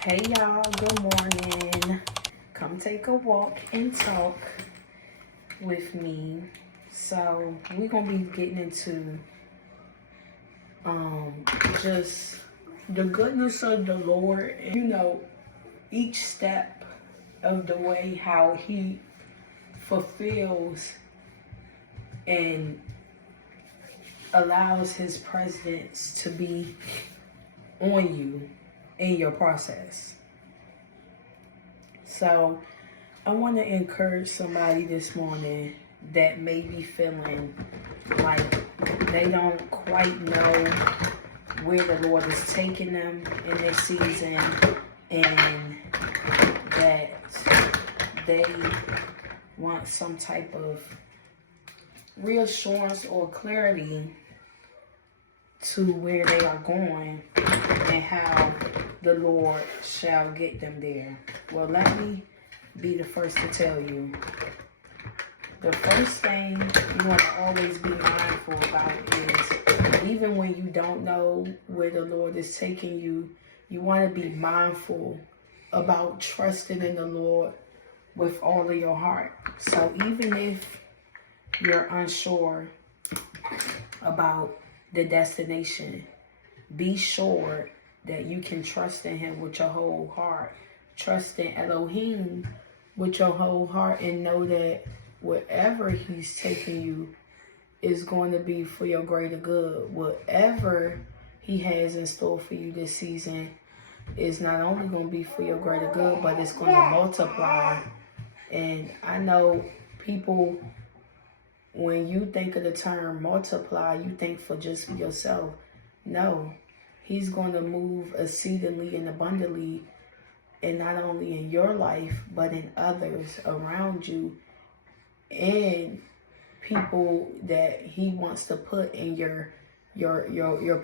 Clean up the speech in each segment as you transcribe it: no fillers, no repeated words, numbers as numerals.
Hey y'all, good morning. Come take a walk and talk with me. So we're gonna be getting into just the goodness of the Lord, and each step of the way how he fulfills and allows his presence to be on you in your process. So I want to encourage somebody this morning that may be feeling like they don't quite know where the Lord is taking them in this season, and that they want some type of reassurance or clarity to where they are going and how the Lord shall get them there. Well, let me be the first to tell you. The first thing you want to always be mindful about is, even when you don't know where the Lord is taking you, you want to be mindful about trusting in the Lord with all of your heart. So even if you're unsure about the destination, be sure that you can trust in him with your whole heart. Trust in Elohim with your whole heart, and know that wherever he's taking you is going to be for your greater good. Whatever he has in store for you this season is not only going to be for your greater good, but it's going to multiply. And I know people, when you think of the term multiply, you think for just yourself. No, he's going to move exceedingly and abundantly, and not only in your life, but in others around you, and people that he wants to put in your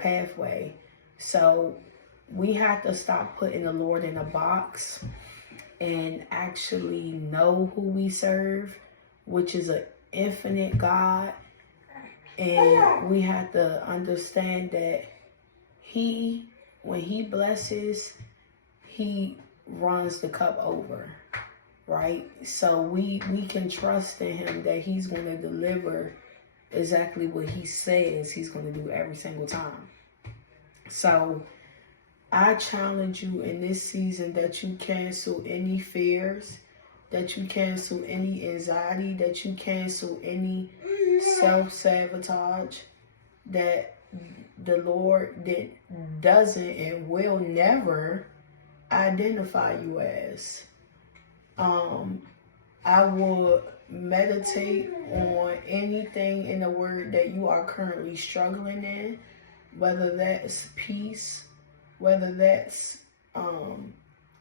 pathway. So we have to stop putting the Lord in a box and actually know who we serve, which is an infinite God. And we have to understand that when he blesses, he runs the cup over, right? So we can trust in him that he's going to deliver exactly what he says he's going to do every single time. So I challenge you in this season that you cancel any fears, that you cancel any anxiety, that you cancel any self-sabotage that the Lord doesn't and will never identify you as. I will meditate on anything in the word that you are currently struggling in, whether that's peace, whether that's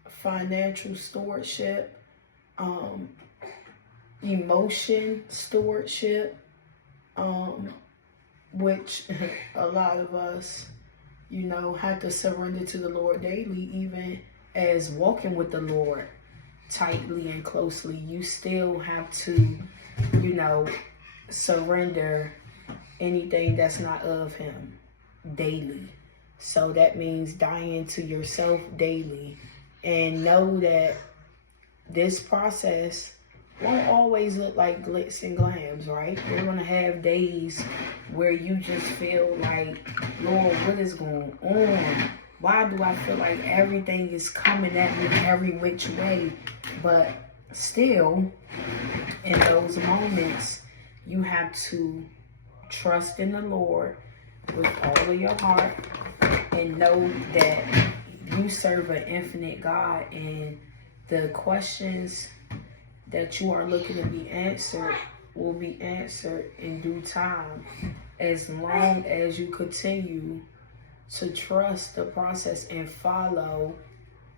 financial stewardship, emotion stewardship, which a lot of us, have to surrender to the Lord daily. Even as walking with the Lord tightly and closely, you still have to, surrender anything that's not of him daily. So that means dying to yourself daily, and know that this process won't always look like glitz and glams, right? You're going to have days where you just feel like, Lord, what is going on? Why do I feel like everything is coming at me every which way? But still, in those moments, you have to trust in the Lord with all of your heart, and know that you serve an infinite God, and the questions that you are looking to be answered will be answered in due time, as long as you continue to trust the process and follow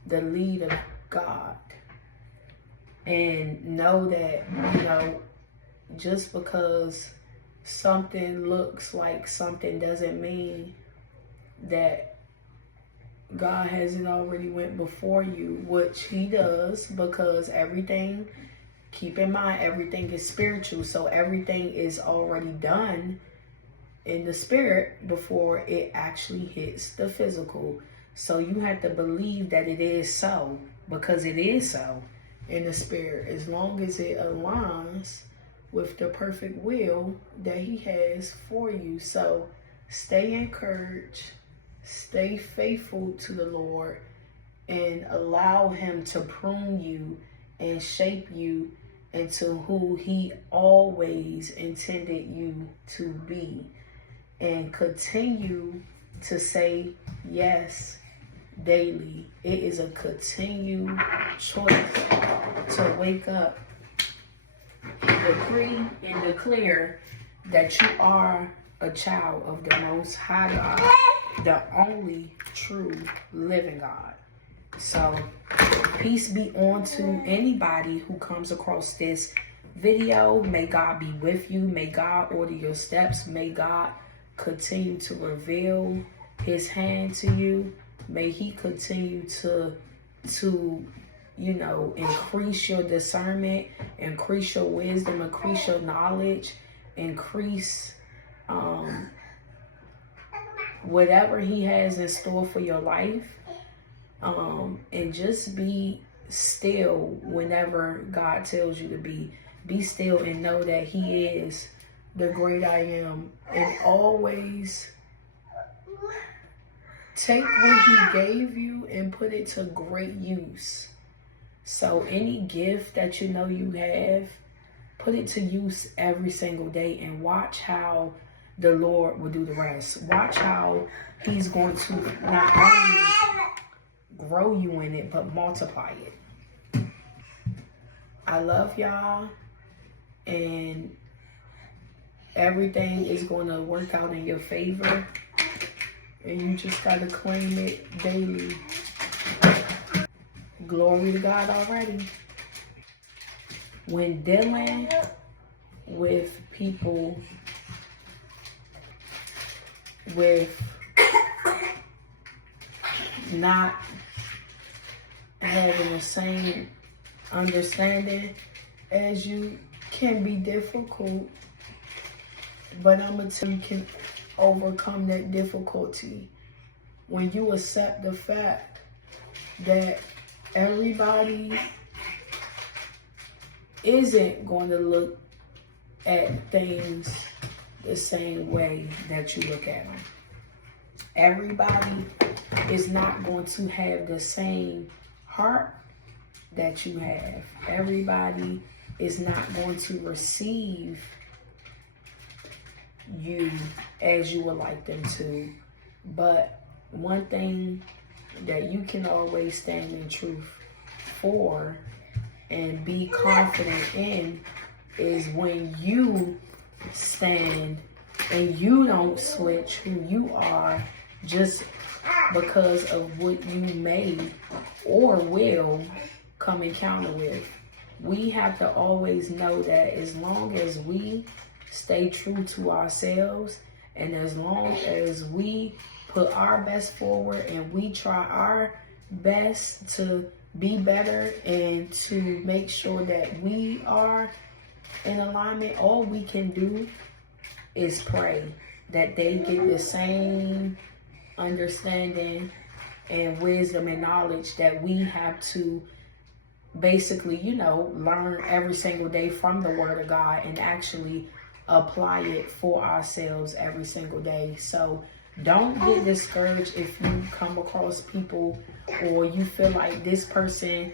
the lead of God. And know that, just because something looks like something doesn't mean that God hasn't already went before you, which he does, because keep in mind, everything is spiritual. So everything is already done in the spirit before it actually hits the physical. So you have to believe that it is so, because it is so in the spirit, as long as it aligns with the perfect will that he has for you. So stay encouraged, stay faithful to the Lord, and allow him to prune you and shape you into who he always intended you to be. And continue to say yes daily. It is a continued choice to wake up, decree and declare that you are a child of the Most High God, the only true living God. So peace be on to anybody who comes across this video. May God be with you. May God order your steps. May God continue to reveal his hand to you. May he continue to increase your discernment, increase your wisdom, increase your knowledge, increase whatever he has in store for your life. And just be still whenever God tells you to be. Be still and know that he is the great I am. And always take what he gave you and put it to great use. So any gift that you know you have, put it to use every single day, and watch how the Lord will do the rest. Watch how he's going to not only grow you in it, but multiply it. I love y'all, and everything is going to work out in your favor, and you just got to claim it daily. Glory to God already. When dealing with people with not having the same understanding as you, can be difficult, but I'm gonna tell you, can overcome that difficulty when you accept the fact that everybody isn't going to look at things the same way that you look at them. Everybody is not going to have the same heart that you have. Everybody is not going to receive you as you would like them to. But one thing that you can always stand in truth for and be confident in is when you stand and you don't switch who you are just because of what you may or will come encounter with. We have to always know that as long as we stay true to ourselves, and as long as we put our best forward and we try our best to be better and to make sure that we are in alignment, all we can do is pray that they get the same understanding and wisdom and knowledge that we have to basically, learn every single day from the Word of God and actually apply it for ourselves every single day. So don't get discouraged if you come across people or you feel like this person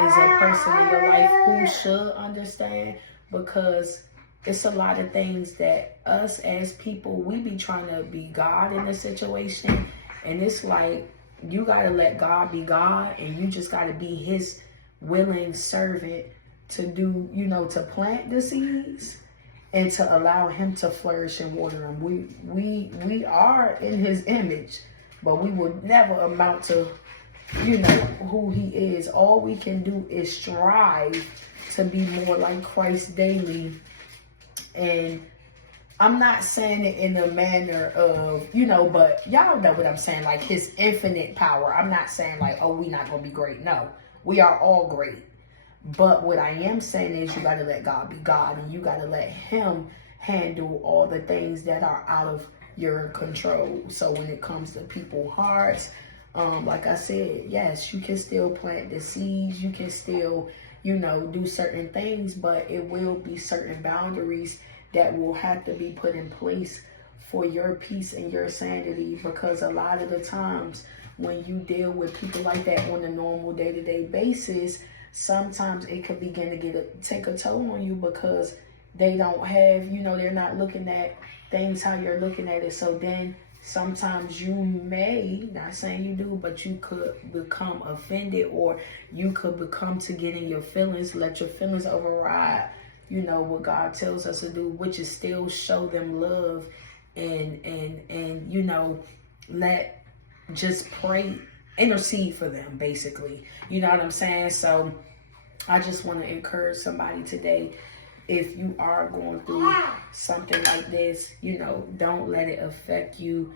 is a person in your life who should understand, because it's a lot of things that us as people, we be trying to be God in the situation, and it's like you got to let God be God, and you just got to be his willing servant to do, to plant the seeds and to allow him to flourish and water them. We are in his image, but we will never amount to, who he is. All we can do is strive to be more like Christ daily. And I'm not saying it in a manner of, but y'all know what I'm saying, like his infinite power. I'm not saying like, oh, we not going to be great. No, we are all great. But what I am saying is you got to let God be God, and you got to let him handle all the things that are out of your control. So when it comes to people's hearts, Like I said, yes, you can still plant the seeds. You can still, do certain things, but it will be certain boundaries that will have to be put in place for your peace and your sanity, because a lot of the times when you deal with people like that on a normal day-to-day basis, sometimes it could begin to take a toll on you, because they don't have, they're not looking at things how you're looking at it. So then sometimes you may, not saying you do, but you could become offended, or you could become to get in your feelings, let your feelings override, what God tells us to do, which is still show them love and let, just pray, intercede for them, basically. You know what I'm saying? So I just want to encourage somebody today, if you are going through something like this, don't let it affect you.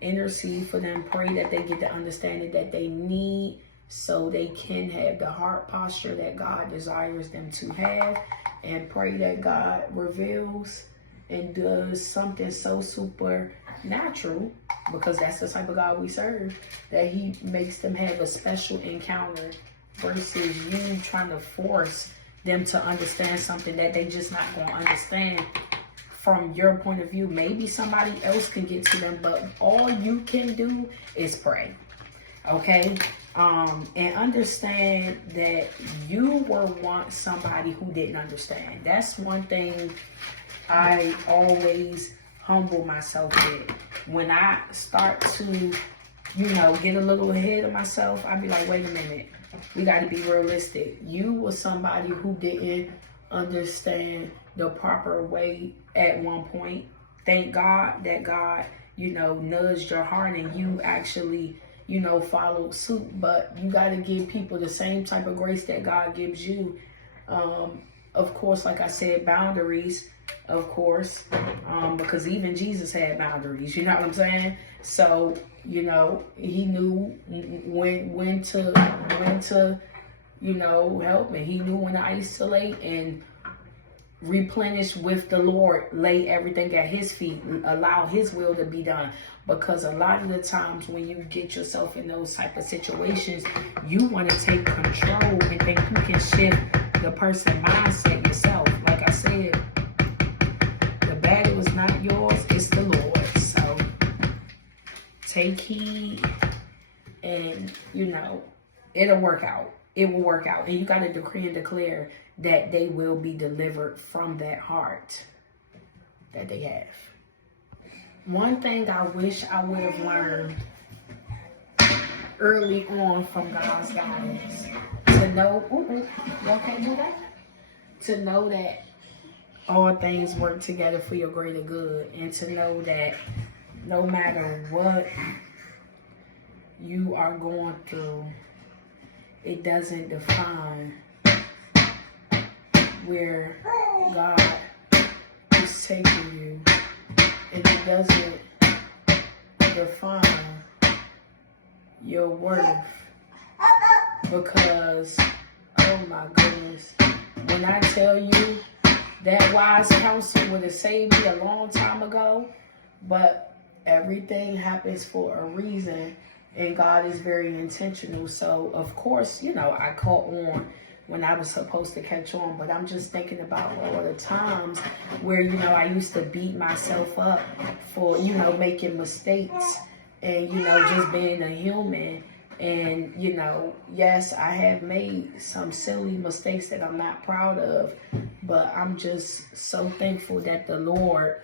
Intercede for them. Pray that they get the understanding that they need, so they can have the heart posture that God desires them to have. And pray that God reveals and does something so supernatural, because that's the type of God we serve, that he makes them have a special encounter, versus you trying to force them to understand something that they just not going to understand from your point of view. Maybe somebody else can get to them, but all you can do is pray. Okay? And understand that you were once somebody who didn't understand. That's one thing I always humble myself with. When I start to, get a little ahead of myself, I be like, wait a minute. We got to be realistic. You were somebody who didn't understand the proper way at one point. Thank God that God, nudged your heart and you actually, followed suit. But you got to give people the same type of grace that God gives you. Of course, like I said, boundaries, of course, because even Jesus had boundaries. You know what I'm saying? So, he knew when to help, and he knew when to isolate and replenish with the Lord, lay everything at his feet, allow his will to be done. Because a lot of the times when you get yourself in those type of situations, you want to take control and think you can shift the person's mindset yourself. Like I said, the battle is not yours, it's the Lord's. So take heed, and it'll work out. It will work out. And you got to decree and declare that they will be delivered from that heart that they have. One thing I wish I would have learned early on from God's guidance, to know, y'all can't do that? To know that all things work together for your greater good, and to know that no matter what you are going through, it doesn't define where God is taking you, and it doesn't define your worth. Because, oh my goodness, when I tell you that wise counsel would have saved me a long time ago, but everything happens for a reason, and God is very intentional. So, of course, I caught on when I was supposed to catch on, but I'm just thinking about all the times where, I used to beat myself up for, making mistakes and, just being a human. And, yes, I have made some silly mistakes that I'm not proud of, but I'm just so thankful that the Lord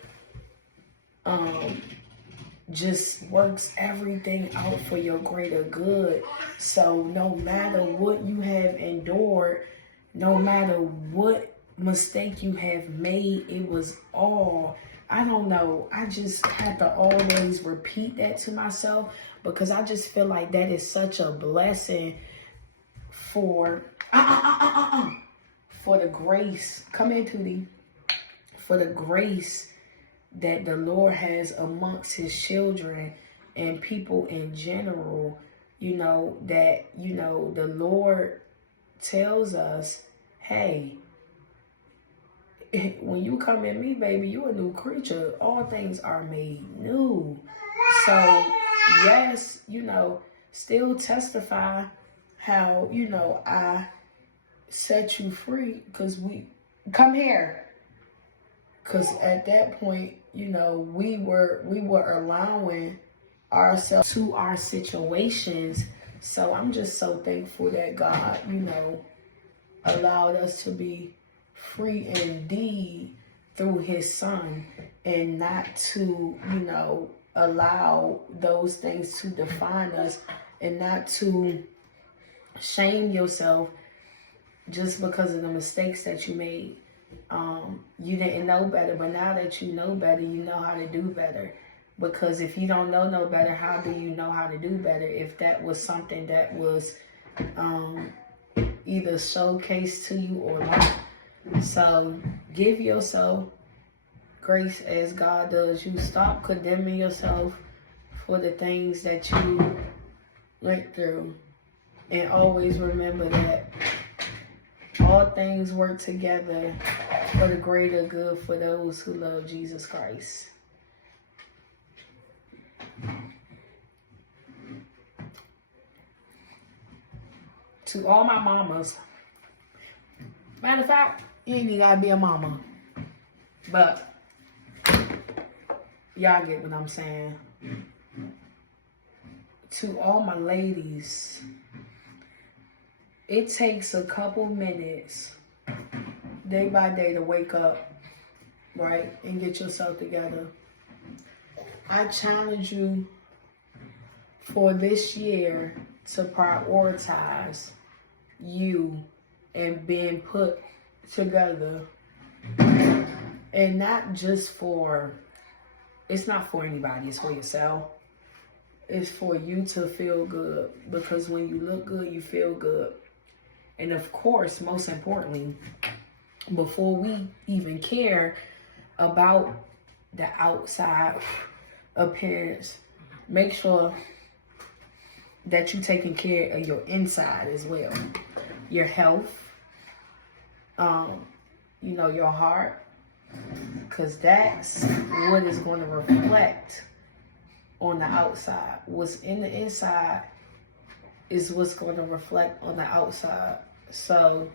just works everything out for your greater good. So no matter what you have endured, no matter what mistake you have made, it was all, I don't know, I just had to always repeat that to myself, because I just feel like that is such a blessing for the grace. Come here, Tootie. For the grace that the Lord has amongst his children and people in general, that, the Lord tells us, hey, when you come in me, baby, you a new creature. All things are made new. So, yes, still testify how, you know, I set you free, because we come here. Because at that point, you know, we were allowing ourselves to our situations. So I'm just so thankful that God, you know, allowed us to be free indeed through his son, and not to, you know, allow those things to define us, and not to shame yourself just because of the mistakes that you made. You didn't know better, but now that you know better, you know how to do better. Because if you don't know no better, how do you know how to do better? If that was something that was either showcased to you or not. So give yourself grace as God does you. Stop condemning yourself for the things that you went through. And always remember that all things work together for the greater good for those who love Jesus Christ. To all my mamas, matter of fact, you ain't even gotta be a mama, but y'all get what I'm saying. To all my ladies, it takes a couple minutes day by day to wake up, right, and get yourself together. I challenge you for this year to prioritize you and being put together, and not just for, it's not for anybody, it's for yourself. It's for you to feel good, because when you look good, you feel good. And of course, most importantly, before we even care about the outside appearance, make sure that you're taking care of your inside as well. Your health, you know, your heart, because that's what is going to reflect on the outside. What's in the inside is what's going to reflect on the outside. So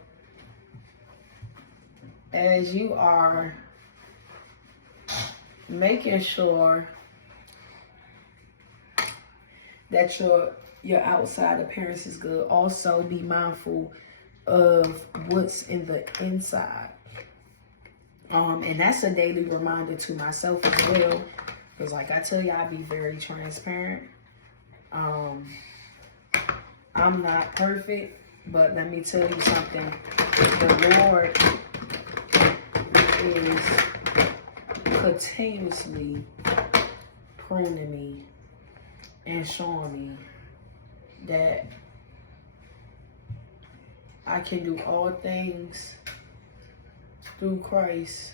as you are making sure that your outside appearance is good, also be mindful of what's in the inside. And that's a daily reminder to myself as well, because like I tell you, I be very transparent. I'm not perfect, but let me tell you something. The Lord is continuously pruning me and showing me that I can do all things through Christ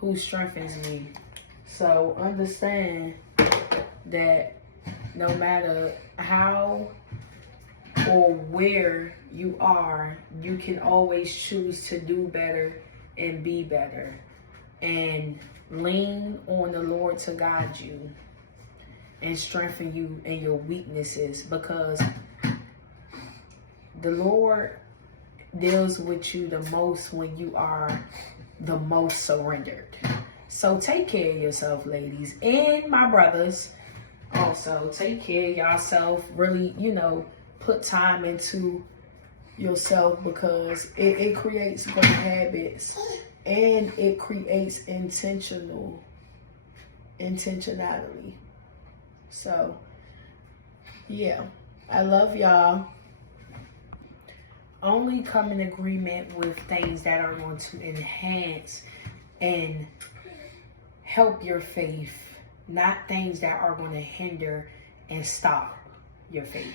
who strengthens me. So understand that no matter how or where you are, you can always choose to do better and be better. And lean on the Lord to guide you and strengthen you in your weaknesses, because the Lord deals with you the most when you are the most surrendered. So take care of yourself, ladies, and my brothers. Also, take care of yourself. Really, you know, put time into yourself, because it creates good habits, and it creates intentionality. So, yeah, I love y'all. Only come in agreement with things that are going to enhance and help your faith, not things that are going to hinder and stop your faith.